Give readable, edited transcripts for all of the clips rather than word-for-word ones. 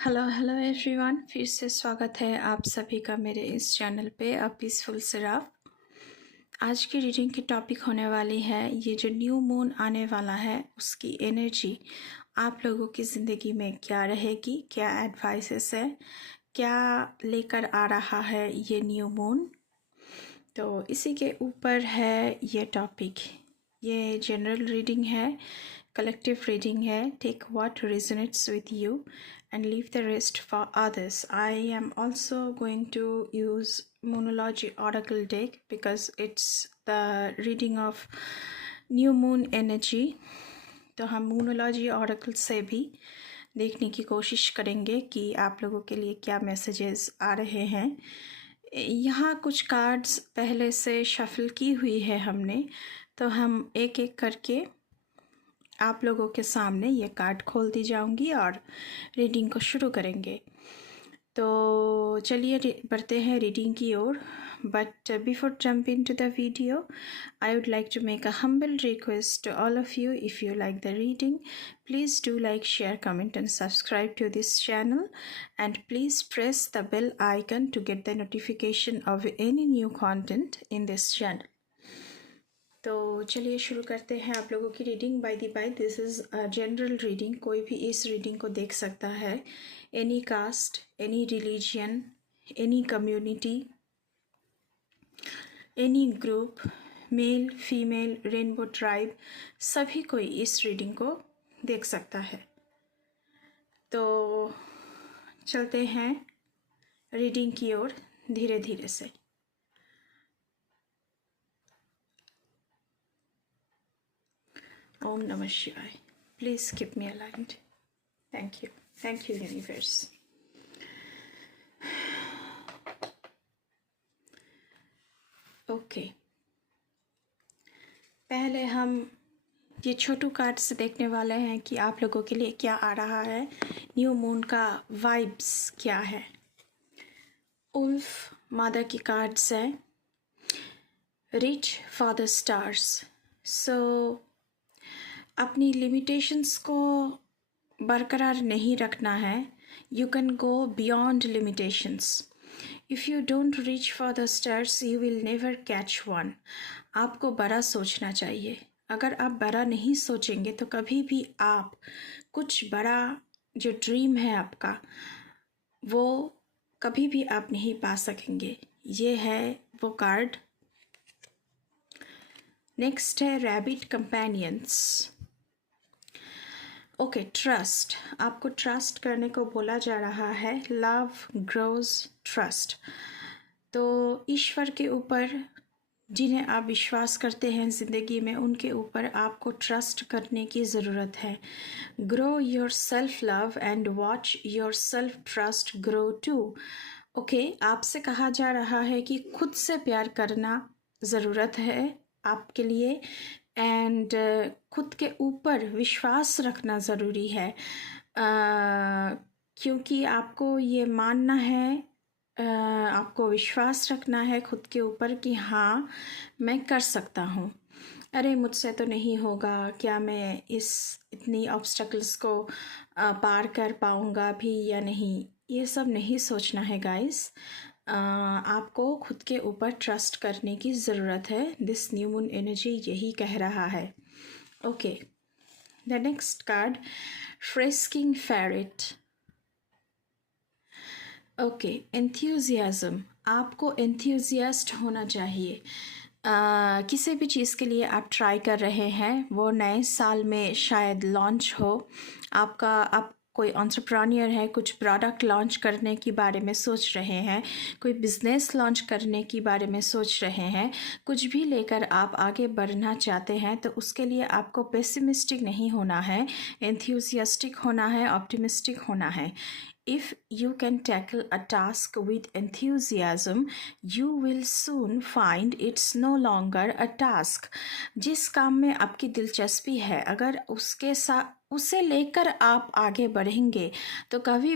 Hello everyone, फिर से स्वागत है आप सभी का मेरे इस चैनल पे अ पीसफुल सिराफ। आज की रीडिंग की टॉपिक होने वाली है ये जो न्यू मून आने वाला है उसकी एनर्जी आप लोगों की ज़िंदगी में क्या रहेगी, क्या एडवाइसेस है, क्या लेकर आ रहा है ये न्यू मून। तो इसी के ऊपर है ये टॉपिक। ये जनरल रीडिंग है, कलेक्टिव रीडिंग है। Take what resonates with you and leave the rest for others. I am also going to use Moonology Oracle deck because it's the reading of new moon energy. तो हम Moonology Oracle से भी देखने की कोशिश करेंगे कि आप लोगों के लिए क्या मैसेजेस आ रहे हैं। यहाँ कुछ कार्ड्स पहले से शफल की हुई है हमने, तो हम एक एक करके आप लोगों के सामने ये कार्ड खोलती जाऊंगी और रीडिंग को शुरू करेंगे। तो चलिए बढ़ते हैं रीडिंग की ओर। But before jump into the video, I would like to make a humble request to all of you. If you like the reading, please do like, share, comment and subscribe to this channel, and please press the bell icon to get the notification of any new content in this channel. तो चलिए शुरू करते हैं आप लोगों की reading. By the by, this is general reading, कोई भी इस रीडिंग को देख सकता है। Any caste, any religion, any community, any group, male female, rainbow tribe, सभी कोई इस रीडिंग को देख सकता है। तो चलते हैं रीडिंग की ओर धीरे धीरे से। Om Namah Shivaya. Please keep me aligned. Thank you. Thank you, universe. Okay, पहले हम ये छोटू कार्ड से देखने वाले हैं कि आप लोगों के लिए क्या आ रहा है, न्यू मून का वाइब्स क्या है। उल्फ मादर की कार्ड्स है, रिच फॉर द स्टार्स। सो अपनी लिमिटेशंस को बरकरार नहीं रखना है। You can go beyond limitations. If you don't reach for the stars you will never catch one. आपको बड़ा सोचना चाहिए। अगर आप बड़ा नहीं सोचेंगे तो कभी भी आप कुछ बड़ा जो ड्रीम है आपका वो कभी भी आप नहीं पा सकेंगे। ये है वो कार्ड। नेक्स्ट है रैबिट कंपेनियंस। ओके, ट्रस्ट, आपको ट्रस्ट करने को बोला जा रहा है। Love grows trust. तो ईश्वर के ऊपर जिन्हें आप विश्वास करते हैं ज़िंदगी में, उनके ऊपर आपको ट्रस्ट करने की ज़रूरत है। Grow your self love and watch your self trust grow too. Okay, आपसे कहा जा रहा है कि खुद से प्यार करना ज़रूरत है आपके लिए, एंड खुद के ऊपर विश्वास रखना ज़रूरी है। क्योंकि आपको ये मानना है, आपको विश्वास रखना है खुद के ऊपर कि हाँ मैं कर सकता हूँ। अरे मुझसे तो नहीं होगा, क्या मैं इस इतनी ऑब्स्टकल्स को पार कर पाऊँगा भी या नहीं, ये सब नहीं सोचना है गाइस। आपको खुद के ऊपर ट्रस्ट करने की ज़रूरत है। दिस न्यू मून एनर्जी यही कह रहा है। ओके, द नेक्स्ट कार्ड, फ्रेस्किंग फेरिट। ओके, एंथ्यूजियाज़म, आपको एंथ्यूजियास्ट होना चाहिए। किसी भी चीज़ के लिए आप ट्राई कर रहे हैं, वो नए साल में शायद लॉन्च हो। आप कोई एंटरप्रेन्योर है, कुछ प्रोडक्ट लॉन्च करने के बारे में सोच रहे हैं, कोई बिज़नेस लॉन्च करने के बारे में सोच रहे हैं, कुछ भी लेकर आप आगे बढ़ना चाहते हैं, तो उसके लिए आपको पेसिमिस्टिक नहीं होना है, एंथ्यूजियास्टिक होना है, ऑप्टिमिस्टिक होना है। If you can tackle a task with enthusiasm, you will soon find it's no longer a task. जिस काम में आपकी दिलचस्पी है, अगर उसके साथ उसे लेकर आप आगे बढ़ेंगे तो कभी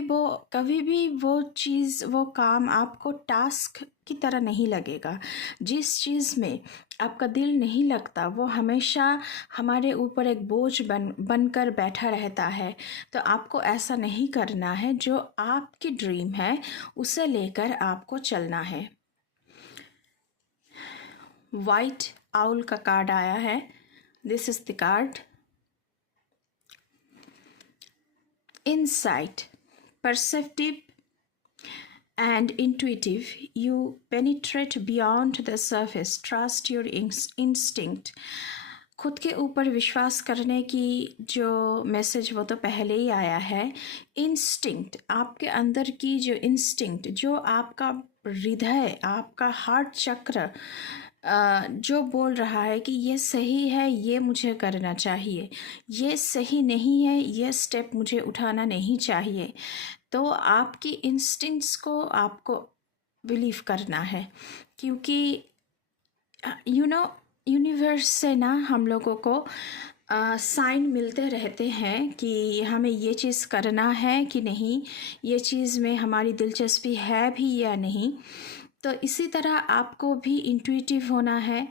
भी वो चीज़, वो काम आपको टास्क की तरह नहीं लगेगा। जिस चीज़ में आपका दिल नहीं लगता वो हमेशा हमारे ऊपर एक बोझ बनकर बैठा रहता है। तो आपको ऐसा नहीं करना है। जो आपकी ड्रीम है उसे लेकर आपको चलना है। वाइट आउल का कार्ड आया है। This is the card. Insight, perceptive and intuitive, you penetrate beyond the surface. Trust your instinct. खुद के ऊपर विश्वास करने की जो मैसेज वो तो पहले ही आया है। इंस्टिंक्ट, आपके अंदर की जो इंस्टिंक्ट, जो आपका हृदय, आपका हार्ट चक्र जो बोल रहा है कि ये सही है, ये मुझे करना चाहिए, ये सही नहीं है, ये स्टेप मुझे उठाना नहीं चाहिए, तो आपकी इंस्टिंक्ट्स को आपको बिलीव करना है। क्योंकि यूनिवर्स से ना हम लोगों को साइन मिलते रहते हैं कि हमें ये चीज़ करना है कि नहीं, ये चीज़ में हमारी दिलचस्पी है भी या नहीं। तो इसी तरह आपको भी इंट्यूटिव होना है।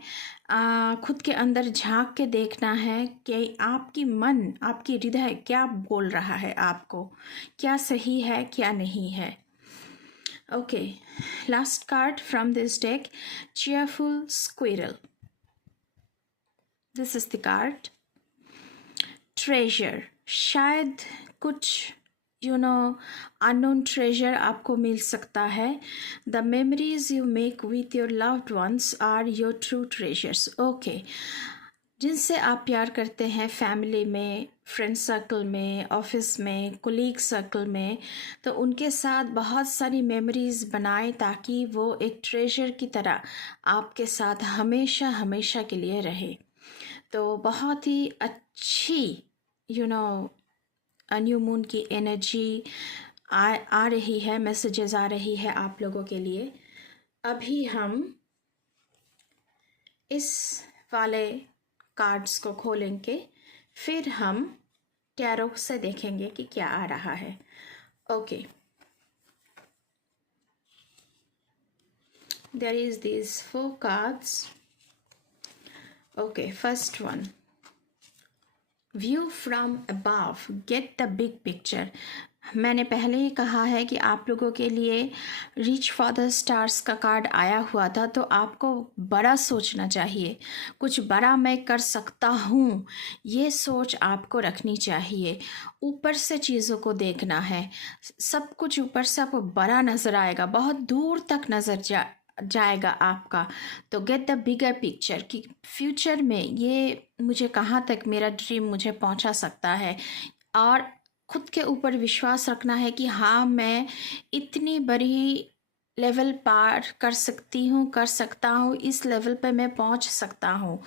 खुद के अंदर झांक के देखना है कि आपकी मन, आपकी हृदय क्या बोल रहा है आपको, क्या सही है क्या नहीं है। Okay, last card from this deck, cheerful squirrel. This is the card. Treasure, शायद कुछ अननोन ट्रेजर आपको मिल सकता है। The memories you make with your loved ones are your true treasures. Okay, जिनसे आप प्यार करते हैं, फैमिली में, फ्रेंड सर्कल में, ऑफिस में, कोलीग सर्कल में, तो उनके साथ बहुत सारी मेमोरीज़ बनाएं ताकि वो एक ट्रेजर की तरह आपके साथ हमेशा हमेशा के लिए रहे। तो बहुत ही अच्छी न्यू मून की एनर्जी आ रही है, मैसेजेस आ रही है आप लोगों के लिए। अभी हम इस वाले कार्ड्स को खोलेंगे, फिर हम टैरो से देखेंगे कि क्या आ रहा है। Okay, there is these 4 cards. Okay, first one, view from above, get the big picture. मैंने पहले ही कहा है कि आप लोगों के लिए रीच फॉर द स्टार्स का कार्ड आया हुआ था, तो आपको बड़ा सोचना चाहिए। कुछ बड़ा मैं कर सकता हूँ, ये सोच आपको रखनी चाहिए। ऊपर से चीज़ों को देखना है, सब कुछ ऊपर से आपको बड़ा नज़र आएगा, बहुत दूर तक नज़र जाएगा आपका। तो गेट द बिगर पिक्चर कि फ्यूचर में ये मुझे कहाँ तक, मेरा ड्रीम मुझे पहुँचा सकता है। और खुद के ऊपर विश्वास रखना है कि हाँ, मैं इतनी बड़ी लेवल पार कर सकती हूँ, कर सकता हूँ, इस लेवल पे मैं पहुँच सकता हूँ।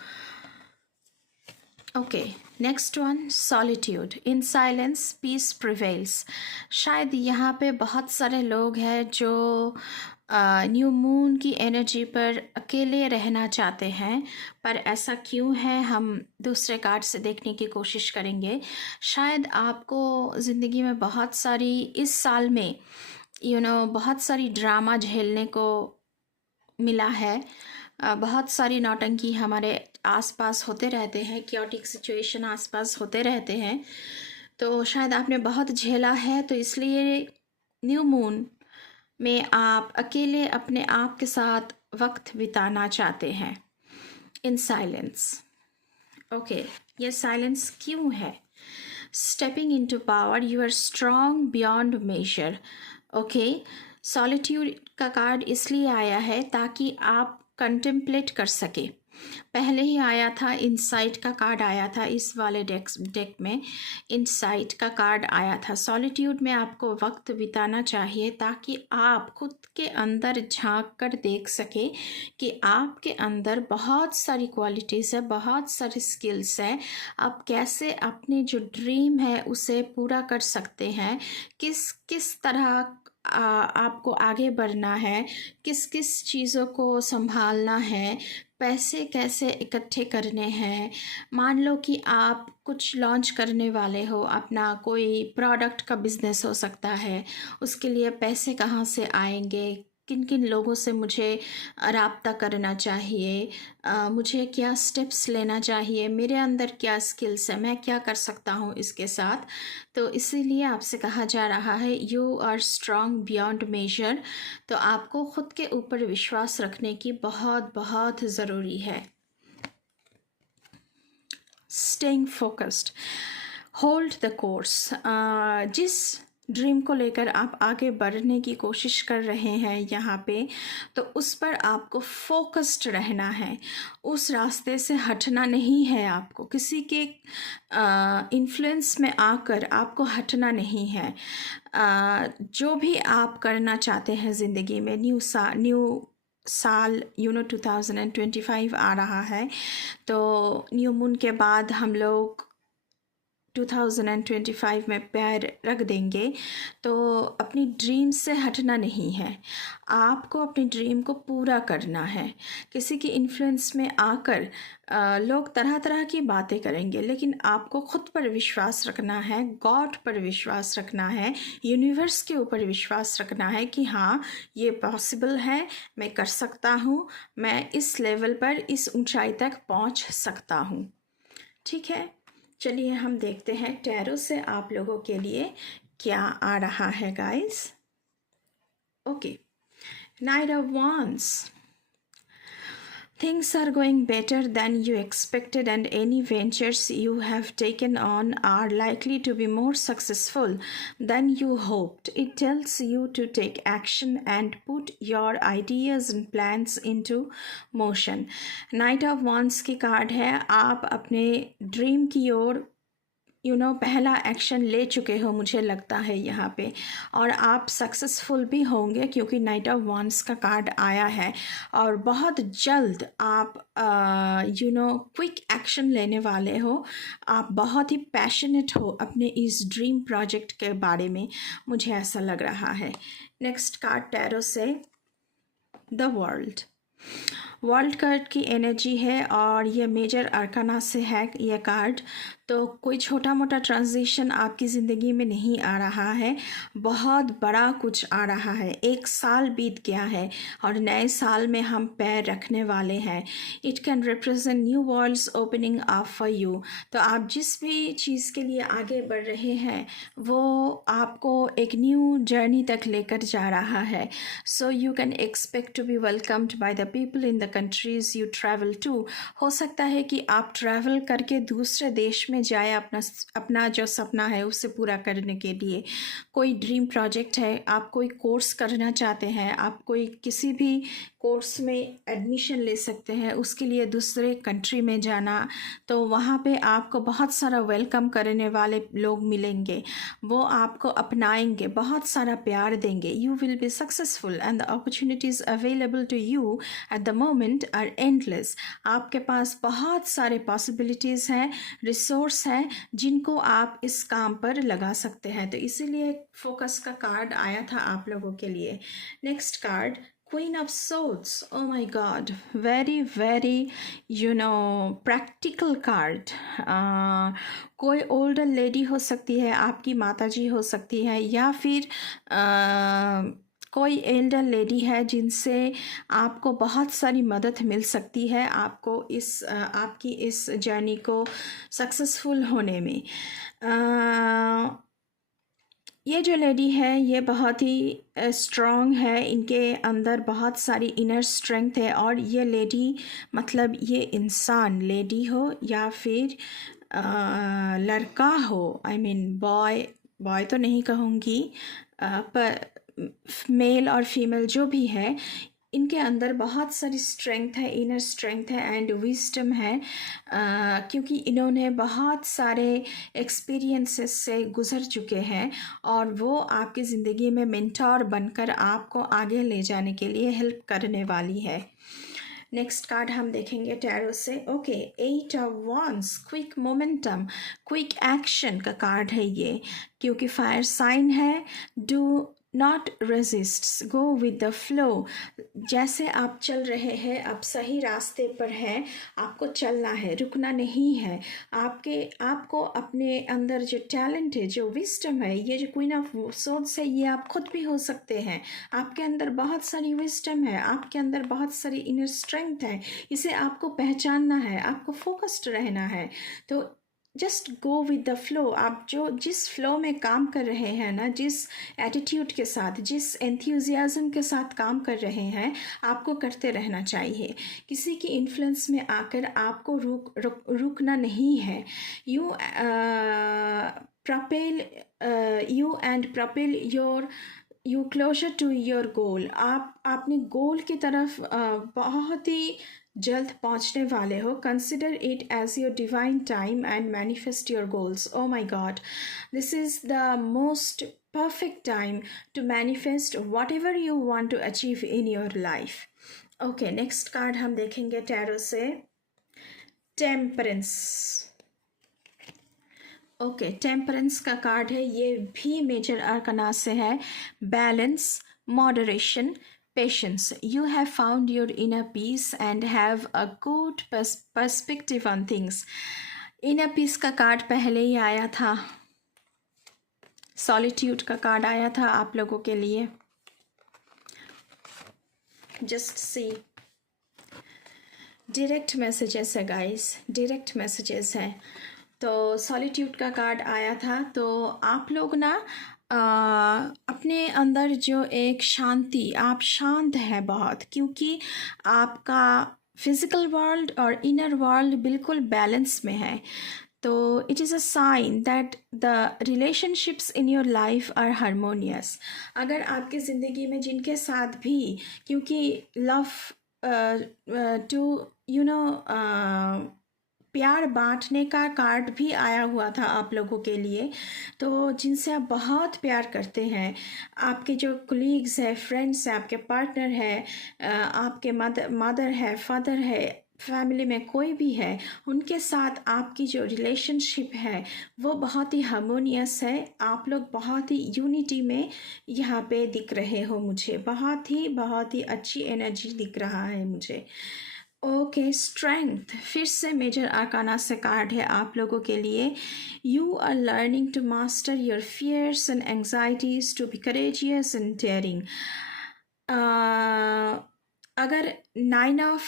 Okay, next one, solitude, in silence peace prevails. शायद यहाँ पे बहुत सारे लोग हैं जो न्यू मून की एनर्जी पर अकेले रहना चाहते हैं, पर ऐसा क्यों है हम दूसरे कार्ड से देखने की कोशिश करेंगे। शायद आपको ज़िंदगी में बहुत सारी, इस साल में बहुत सारी ड्रामा झेलने को मिला है। बहुत सारी नौटंकी हमारे आसपास होते रहते हैं, क्योटिक सिचुएशन आसपास होते रहते हैं, तो शायद आपने बहुत झेला है। तो इसलिए न्यू मून में आप अकेले अपने आप के साथ वक्त बिताना चाहते हैं इन साइलेंस। ओके, ये साइलेंस क्यों है? Stepping into power, you are strong beyond measure. Okay, solitude का कार्ड इसलिए आया है ताकि आप कंटेम्पलेट कर सके। पहले ही आया था, इनसाइट का कार्ड आया था इस वाले डेक में, इनसाइट का कार्ड आया था। सॉलिट्यूड में आपको वक्त बिताना चाहिए ताकि आप खुद के अंदर झांक कर देख सके कि आपके अंदर बहुत सारी क्वालिटीज़ है, बहुत सारी स्किल्स है। आप कैसे अपने जो ड्रीम है उसे पूरा कर सकते हैं, किस किस तरह आपको आगे बढ़ना है, किस किस चीज़ों को संभालना है, पैसे कैसे इकट्ठे करने हैं। मान लो कि आप कुछ लॉन्च करने वाले हो, अपना कोई प्रोडक्ट का बिजनेस हो सकता है, उसके लिए पैसे कहाँ से आएंगे, किन किन लोगों से मुझे राब्ता करना चाहिए, मुझे क्या स्टेप्स लेना चाहिए, मेरे अंदर क्या स्किल्स है, मैं क्या कर सकता हूँ इसके साथ। तो इसीलिए आपसे कहा जा रहा है you are strong beyond measure. तो आपको ख़ुद के ऊपर विश्वास रखने की बहुत बहुत ज़रूरी है। Staying focused, hold the course. जिस ड्रीम को लेकर आप आगे बढ़ने की कोशिश कर रहे हैं यहाँ पे, तो उस पर आपको फोकस्ड रहना है, उस रास्ते से हटना नहीं है। आपको किसी के इन्फ्लुएंस में आकर आपको हटना नहीं है। जो भी आप करना चाहते हैं ज़िंदगी में, न्यू साल 2025 आ रहा है, तो न्यू मून के बाद हम लोग 2025 में पैर रख देंगे। तो अपनी ड्रीम से हटना नहीं है, आपको अपनी ड्रीम को पूरा करना है। किसी की इन्फ्लुएंस में आकर लोग तरह तरह की बातें करेंगे, लेकिन आपको खुद पर विश्वास रखना है, गॉड पर विश्वास रखना है, यूनिवर्स के ऊपर विश्वास रखना है कि हाँ, ये पॉसिबल है, मैं कर सकता हूँ, मैं इस लेवल पर, इस ऊंचाई तक पहुँच सकता हूँ। ठीक है, चलिए हम देखते हैं टैरो से आप लोगों के लिए क्या आ रहा है guys. Okay, night of wands. Things are going better than you expected, and any ventures you have taken on are likely to be more successful than you hoped. It tells you to take action and put your ideas and plans into motion. Knight of Wands की card है। आप अपने dream की ओर पहला action ले चुके हो, मुझे लगता है यहाँ पे, और आप सक्सेसफुल भी होंगे क्योंकि नाइट ऑफ वांड्स का कार्ड आया है। और बहुत जल्द आप क्विक एक्शन लेने वाले हो। आप बहुत ही पैशनेट हो अपने इस ड्रीम प्रोजेक्ट के बारे में, मुझे ऐसा लग रहा है। नेक्स्ट कार्ड टैरो से द वर्ल्ड कार्ड की एनर्जी है और ये मेजर अरकाना से है ये कार्ड। तो कोई छोटा मोटा ट्रांजिशन आपकी ज़िंदगी में नहीं आ रहा है, बहुत बड़ा कुछ आ रहा है। 1 साल बीत गया है और नए साल में हम पैर रखने वाले हैं। It can represent new worlds opening up for you. तो आप जिस भी चीज़ के लिए आगे बढ़ रहे हैं वो आपको एक न्यू जर्नी तक लेकर जा रहा है। So you can expect to be welcomed by the people in the countries you travel to. हो सकता है कि आप ट्रैवल करके दूसरे देश में जाए अपना जो सपना है उसे पूरा करने के लिए। कोई ड्रीम प्रोजेक्ट है, आप कोई कोर्स करना चाहते हैं, आप कोई किसी भी कोर्स में एडमिशन ले सकते हैं, उसके लिए दूसरे कंट्री में जाना, तो वहाँ पे आपको बहुत सारा वेलकम करने वाले लोग मिलेंगे, वो आपको अपनाएंगे, बहुत सारा प्यार देंगे। You will be successful and the opportunities available to you at the moment are endless. आपके पास बहुत सारे पॉसिबिलिटीज़ हैं, रिसोर्स हैं जिनको आप इस काम पर लगा सकते हैं। तो इसीलिए फोकस का कार्ड आया था आप लोगों के लिए। Next card queen of souls. Oh my god, very very practical card. कोई ओल्डर लेडी हो सकती है, आपकी माताजी हो सकती है, या फिर कोई एल्डर लेडी है जिनसे आपको बहुत सारी मदद मिल सकती है आपको आपकी इस जर्नी को सक्सेसफुल होने में। ये जो लेडी है ये बहुत ही स्ट्रॉन्ग है, इनके अंदर बहुत सारी इनर स्ट्रेंथ है। और ये लेडी मतलब ये इंसान, लेडी हो या फिर लड़का हो, आई मीन बॉय तो नहीं कहूँगी, पर मेल और फीमेल जो भी है, इनके अंदर बहुत सारी स्ट्रेंथ है, इनर स्ट्रेंथ है एंड विजडम है, क्योंकि इन्होंने बहुत सारे एक्सपीरियंसेस से गुज़र चुके हैं और वो आपकी ज़िंदगी में मेंटोर बनकर आपको आगे ले जाने के लिए हेल्प करने वाली है। नेक्स्ट कार्ड हम देखेंगे टैरो से। Okay, 8 of wands, quick momentum, quick action का कार्ड है ये, क्योंकि फायर साइन है। Do not resist, go with the flow. जैसे आप चल रहे हैं, आप सही रास्ते पर हैं, आपको चलना है, रुकना नहीं है। आपको अपने अंदर जो टैलेंट है, जो विस्डम है, ये जो क्वीन ऑफ सोर्ड्स है, ये आप खुद भी हो सकते हैं। आपके अंदर बहुत सारी विस्डम है, आपके अंदर बहुत सारी इनर स्ट्रेंथ है, इसे आपको पहचानना है, आपको फोकस्ड रहना है। तो just go with the flow. आप जिस फ्लो में काम कर रहे हैं ना, जिस एटीट्यूड के साथ, जिस एंथुजियाज्म के साथ काम कर रहे हैं, आपको करते रहना चाहिए। किसी की इन्फ्लुएंस में आकर आपको रुकना नहीं है। You propel you closer to your goal. आप अपने गोल की तरफ बहुत ही जल्द पहुंचने वाले हो। Consider it as your divine time and manifest your goals. Oh my god, this is the most perfect time to manifest whatever you want to achieve in your life. Okay, next card हम देखेंगे tarot से, temperance. Okay, temperance का card है, ये भी major arcana से है। Balance, moderation, patience. You have found your inner peace and have a good perspective on things. inner peace का कार्ड पहले ही आया था, सॉलिट्यूड का कार्ड आया था आप लोगों के लिए। जस्ट सी, डायरेक्ट मैसेजेस है गाइस, डायरेक्ट मैसेजेस हैं। तो सॉलिट्यूड का कार्ड आया था, तो आप लोग ना अपने अंदर जो एक शांति, आप शांत हैं बहुत, क्योंकि आपका फिजिकल वर्ल्ड और इनर वर्ल्ड बिल्कुल बैलेंस में है। तो it is a sign that the relationships in your life are harmonious. अगर आपकी ज़िंदगी में जिनके साथ भी, क्योंकि लव टू यू नो प्यार बांटने का कार्ड भी आया हुआ था आप लोगों के लिए। तो जिनसे आप बहुत प्यार करते हैं, आपके जो कोलीग्स है, फ्रेंड्स है, आपके पार्टनर है, आपके मदर है, फादर है, फैमिली में कोई भी है, उनके साथ आपकी जो रिलेशनशिप है वो बहुत ही हार्मोनियस है। आप लोग बहुत ही यूनिटी में यहाँ पे दिख रहे हो मुझे, बहुत ही अच्छी एनर्जी दिख रहा है मुझे। ओके, स्ट्रेंथ फिर से मेजर आर्काना से कार्ड है आप लोगों के लिए। You are learning to master your fears and anxieties, to be courageous and daring. अगर 9 ऑफ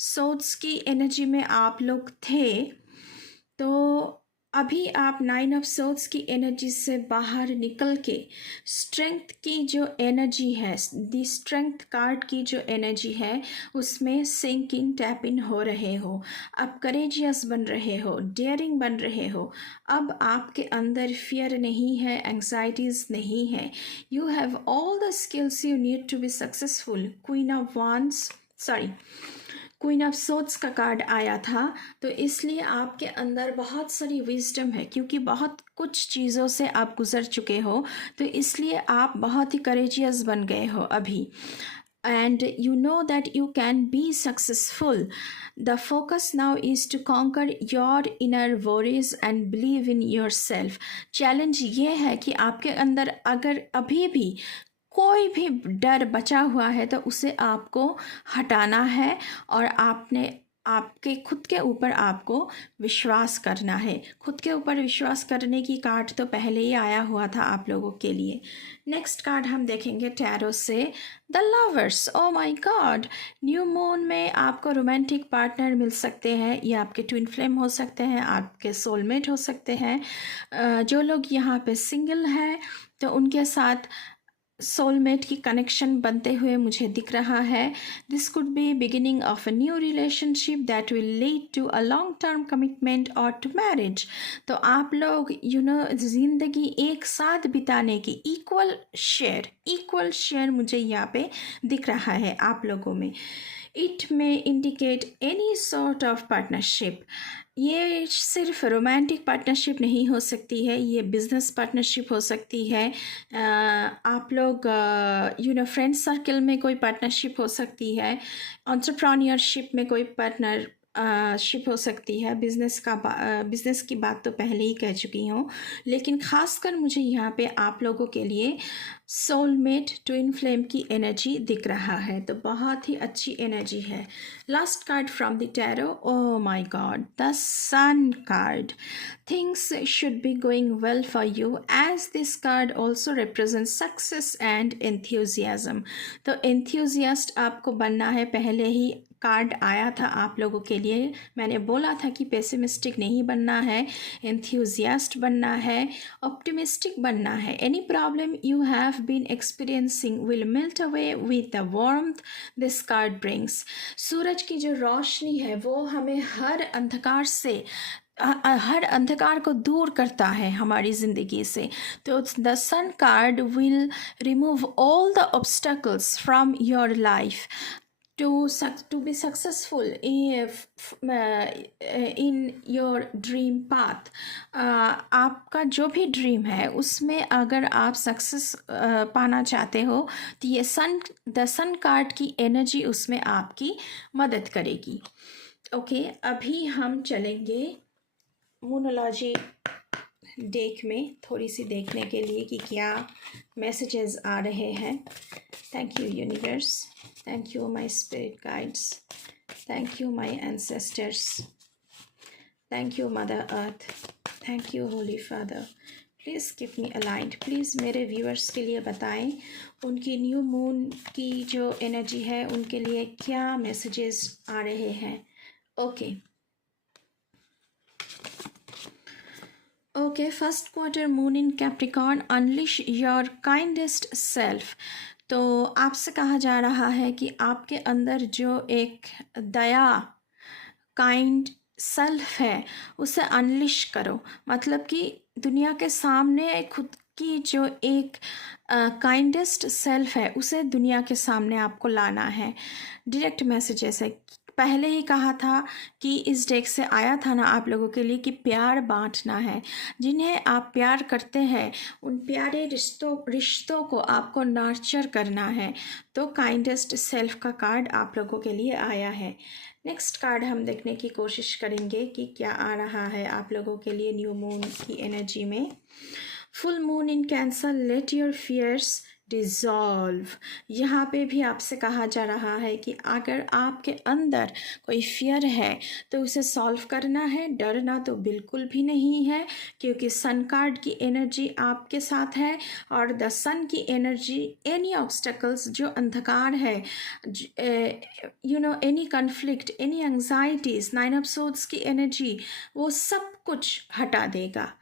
सोर्ड्स की एनर्जी में आप लोग थे, तो अभी आप 9 ऑफ सोर्ड्स की एनर्जी से बाहर निकल के स्ट्रेंथ की जो एनर्जी है, दी स्ट्रेंथ कार्ड की जो एनर्जी है, उसमें सिंक इन, टैप इन हो रहे हो। अब करेजियस बन रहे हो, डेयरिंग बन रहे हो। अब आपके अंदर फियर नहीं है, एंग्जाइटीज नहीं है। You have all the skills you need to be successful. Queen of swords का कार्ड आया था, तो इसलिए आपके अंदर बहुत सारी विजडम है, क्योंकि बहुत कुछ चीज़ों से आप गुजर चुके हो, तो इसलिए आप बहुत ही करेजियस बन गए हो अभी। and you know that you can be successful. The focus now is to conquer your inner worries and believe in yourself. Challenge ये है कि आपके अंदर अगर अभी भी कोई भी डर बचा हुआ है, तो उसे आपको हटाना है और आपके खुद के ऊपर आपको विश्वास करना है। खुद के ऊपर विश्वास करने की कार्ड तो पहले ही आया हुआ था आप लोगों के लिए। नेक्स्ट कार्ड हम देखेंगे टैरो से, the lovers. O my God, new moon में आपको रोमांटिक पार्टनर मिल सकते हैं। ये आपके ट्विन फ्लेम हो सकते हैं, आपके सोलमेट हो सकते हैं। जो लोग यहाँ पे सिंगल हैं, तो उनके साथ सोलमेट की कनेक्शन बनते हुए मुझे दिख रहा है। This could be beginning of a new relationship that will lead to a long term commitment और टू मैरिज। तो आप लोग ज़िंदगी एक साथ बिताने की इक्वल शेयर मुझे यहाँ पे दिख रहा है आप लोगों में। It may indicate any sort of partnership. ये सिर्फ रोमांटिक पार्टनरशिप नहीं हो सकती है, ये बिजनेस पार्टनरशिप हो सकती है। आप लोग फ्रेंड सर्कल में कोई पार्टनरशिप हो सकती है, एंटरप्रेन्योरशिप में कोई पार्टनर शिप हो सकती है। बिज़नेस की बात तो पहले ही कह चुकी हूँ, लेकिन ख़ासकर मुझे यहाँ पे आप लोगों के लिए सोलमेट ट्विन फ्लेम की एनर्जी दिख रहा है, तो बहुत ही अच्छी एनर्जी है। Last card from the tarot, oh my god, the sun card. Things should be going well for you as this card also represent success and enthusiasm. तो एंथ्यूजियास्ट आपको बनना है। पहले ही कार्ड आया था आप लोगों के लिए, मैंने बोला था कि पेसिमिस्टिक नहीं बनना है, एंथ्यूजियास्ट बनना है, ऑप्टिमिस्टिक बनना है। Any problem you have been experiencing will melt away with the warmth this card brings. सूरज की जो रोशनी है वो हमें हर अंधकार को दूर करता है हमारी ज़िंदगी से। तो the sun card will remove all the obstacles from your life to be successful in your dream path। आपका जो भी ड्रीम है उसमें अगर आप सक्सेस पाना चाहते हो तो ये द सन कार्ड की एनर्जी उसमें आपकी मदद करेगी। ओके, अभी हम चलेंगे मूनोलॉजी डेक में थोड़ी सी देखने के लिए कि क्या मैसेजेस आ रहे हैं। Thank you universe, thank you my spirit guides, thank you my ancestors, thank you mother earth, thank you Holi father. Please keep me aligned. Please मेरे व्यूअर्स के लिए बताएं उनकी न्यू मून की जो एनर्जी है उनके लिए क्या मैसेजेस आ रहे हैं। Okay, first quarter moon in Capricorn, unleash your kindest self. तो आपसे कहा जा रहा है कि आपके अंदर जो एक दया, काइंड सेल्फ है उसे अनलिश करो। मतलब कि दुनिया के सामने खुद की जो एक काइंडेस्ट सेल्फ है उसे दुनिया के सामने आपको लाना है। डायरेक्ट मैसेजेस है। पहले ही कहा था कि इस डेक से आया था ना आप लोगों के लिए कि प्यार बांटना है। जिन्हें आप प्यार करते हैं उन प्यारे रिश्तों को आपको नर्चर करना है। तो काइंडेस्ट सेल्फ का कार्ड आप लोगों के लिए आया है। नेक्स्ट कार्ड हम देखने की कोशिश करेंगे कि क्या आ रहा है आप लोगों के लिए न्यू मून की एनर्जी में। Full moon in cancer, let your fears dissolve. यहाँ पे भी आपसे कहा जा रहा है कि अगर आपके अंदर कोई फियर है तो उसे सॉल्व करना है, डरना तो बिल्कुल भी नहीं है, क्योंकि सन कार्ड की एनर्जी आपके साथ है। और द सन की एनर्जी एनी ऑब्स्टेकल्स, जो अंधकार है, any conflict, any anxieties, nine of swords की एनर्जी, वो सब कुछ हटा देगा।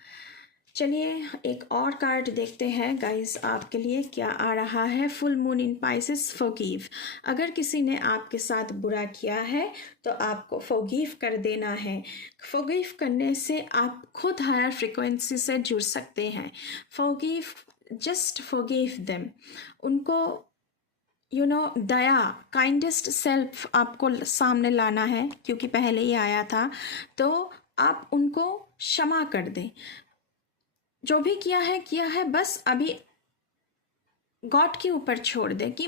चलिए एक और कार्ड देखते हैं गाइस आपके लिए क्या आ रहा है। फुल मून इन पाइसेस, फॉरगिव। अगर किसी ने आपके साथ बुरा किया है तो आपको फॉरगिव कर देना है। फॉरगिव करने से आप खुद हायर फ्रिक्वेंसी से जुड़ सकते हैं। Forgive, just forgive them. उनको दया, काइंडेस्ट सेल्फ आपको सामने लाना है, क्योंकि पहले ही आया था। तो आप उनको क्षमा कर दें। जो भी किया है बस अभी गॉड के ऊपर छोड़ दे कि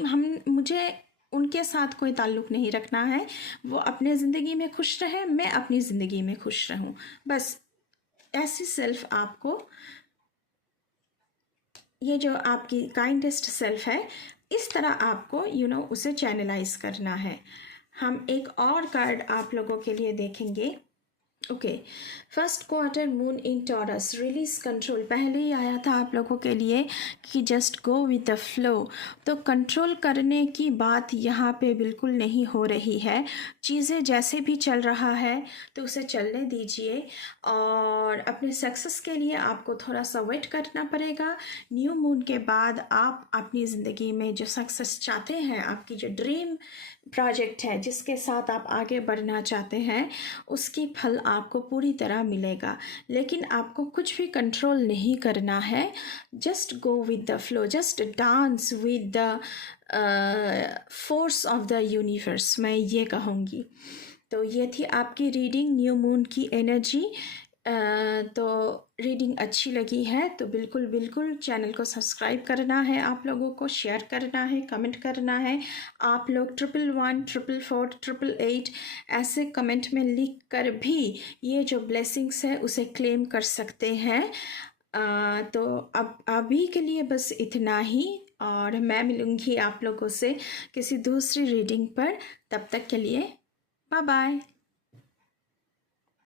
मुझे उनके साथ कोई ताल्लुक़ नहीं रखना है। वो अपने ज़िंदगी में खुश रहे, मैं अपनी ज़िंदगी में खुश रहूं। बस ऐसी सेल्फ आपको, ये जो आपकी काइंडेस्ट सेल्फ है, इस तरह आपको उसे चैनलाइज करना है। हम एक और कार्ड आप लोगों के लिए देखेंगे। Okay, first quarter moon in taurus, release control. पहले ही आया था आप लोगों के लिए कि just go with the flow. तो कंट्रोल करने की बात यहाँ पे बिल्कुल नहीं हो रही है। चीज़ें जैसे भी चल रहा है तो उसे चलने दीजिए, और अपने सक्सेस के लिए आपको थोड़ा सा वेट करना पड़ेगा। न्यू मून के बाद आप अपनी ज़िंदगी में जो सक्सेस चाहते हैं, आपकी जो ड्रीम प्रोजेक्ट है जिसके साथ आप आगे बढ़ना चाहते हैं, उसकी फल आपको पूरी तरह मिलेगा। लेकिन आपको कुछ भी कंट्रोल नहीं करना है। Just go with the flow, just dance with the force of the universe, मैं ये कहूँगी। तो ये थी आपकी रीडिंग, न्यू मून की एनर्जी। तो रीडिंग अच्छी लगी है तो बिल्कुल बिल्कुल चैनल को सब्सक्राइब करना है, आप लोगों को शेयर करना है, कमेंट करना है। आप लोग 1111, 444, 888 ऐसे कमेंट में लिख कर भी ये जो ब्लेसिंग्स है उसे क्लेम कर सकते हैं। तो अब अभी के लिए बस इतना ही, और मैं मिलूँगी आप लोगों से किसी दूसरी रीडिंग पर। तब तक के लिए बाय बाय।